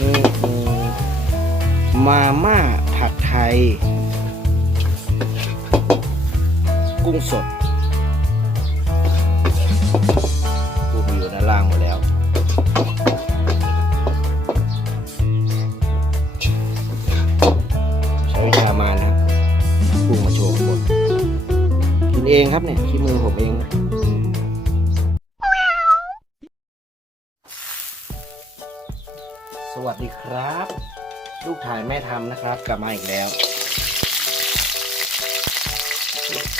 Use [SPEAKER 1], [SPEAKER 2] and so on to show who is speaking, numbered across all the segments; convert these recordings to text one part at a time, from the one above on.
[SPEAKER 1] อืมอืมมาม่าผัดไทย กุ้งสดกุ้งอยู่ด้านล่างหมดแล้ว ใช้วิชามานครับกุ้งมาโชว์ข้างบนกินเองครับเนี่ยขี้มือผมเองนะ วัสดีครับ ลูกถ่ายแม่ทำนะครับ กลับมาอีกแล้ว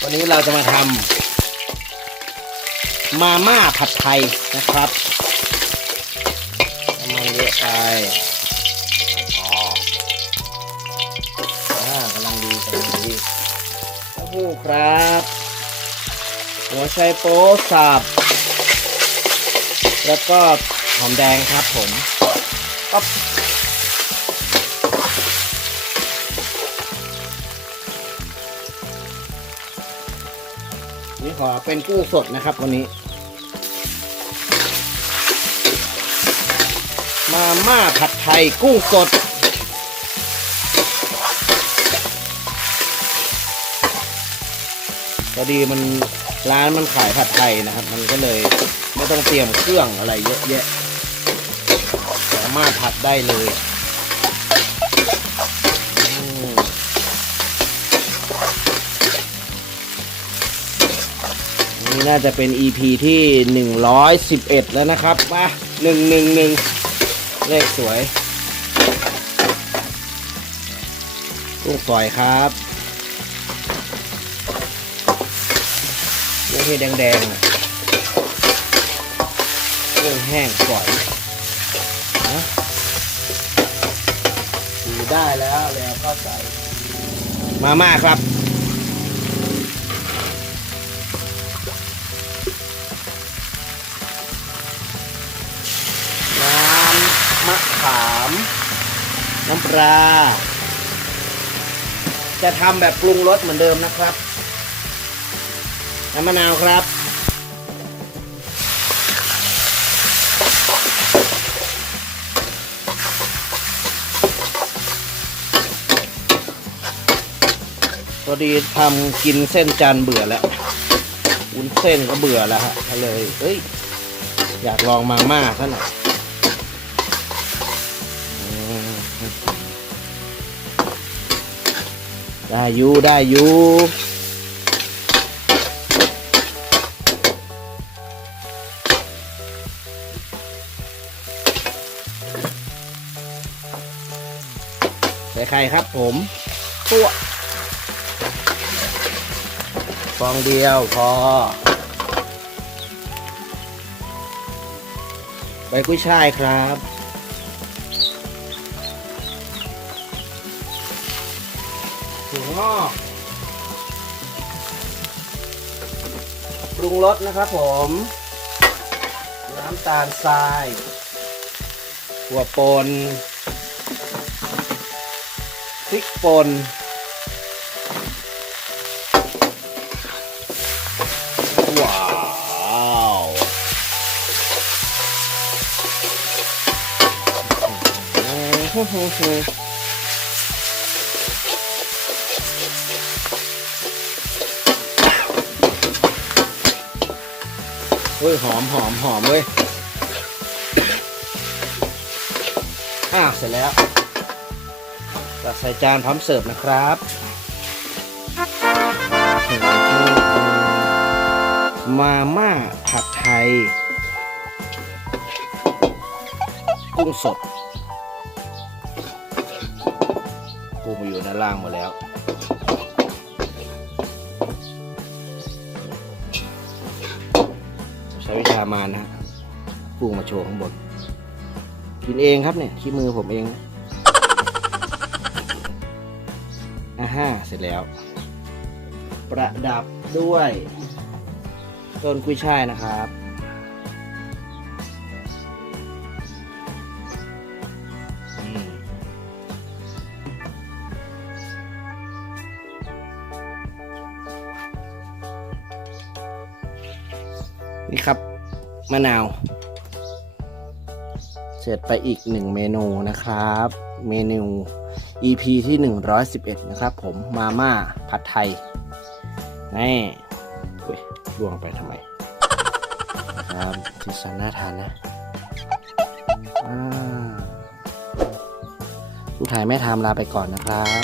[SPEAKER 1] วันนี้เราจะมาทำมาม่าผัดไทยนะครับน้ำมันเยอะไปออกอ่ากำลังดีกำลังดีเต้าหู้ครับ หัวไชโป๊สับแล้วก็หอมแดงครับผมปั๊ นี่ขอเป็นกุ้งสดนะครับวันนี้ มาม่าผัดไทยกุ้งสด พอดีมันร้านมันขายผัดไทยนะครับ มันก็เลยไม่ต้องเตรียมเครื่องอะไรเยอะแยะ สามารถผัดได้เลยอืม นี่น่าจะเป็น EP ที่ 111 แล้วนะครับ มา111เลขสวยกุ้งฝอยครับกุ้งที่แดงๆกุ้งแห้งฝอยดูได้แล้วแล้วก็ใส่มาม่าครับ น้ำปลาจะทำแบบปรุงรสเหมือนเดิมนะครับน้ำมะนาวครับ พอดีทำกินเส้นจานเบื่อแล้ววุ้นเส้นก็เบื่อแล้วฮะเลยเอ้ย อยากลองมาม่าซะหน่อย ได้อยู่ได้อยู่ใส่ไข่ครับผมตัวฟองเดียวพอใบกุ้ยช่ายครับ ปรุงรสนะครับผม น้ำตาลทรายหัวปนพริกป่นว้าวเฮ้ยหอมหอมหอมเว้ยอ้าวเสร็จแล้วตักใส่จานพร้อมเสิร์ฟนะครับมาม่าผัดไทย กุ้งสด กุ้งมาอยู่ด้านล่างหมดแล้ว ใช้วิชามานนะฮะกุ้งมาโชว์ข้างบน กินเองครับเนี่ยขี้มือผมเองอ่าฮ่าเสร็จแล้ว ประดับด้วยต้นกุ้ยช่ายนะครับ นี่ครับ มะนาว เสร็จไปอีกหนึ่งเมนูนะครับ เมนู EP ที่ 111 นะครับผมมาม่าผัดไทยนี่เว้ยล่วงไปทำไมครับที่สันน่าทานนะผู้ถ่ายแม่ทำลาไปก่อนนะครับ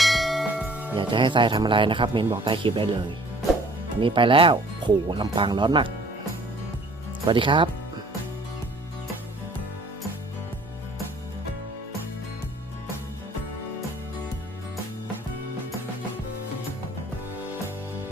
[SPEAKER 1] อยากจะให้ทรายทำอะไรนะครับ เมนบอกใต้คลิปได้เลย วันนี้ไปแล้วโหลำปางร้อนมาก สวัสดีครับ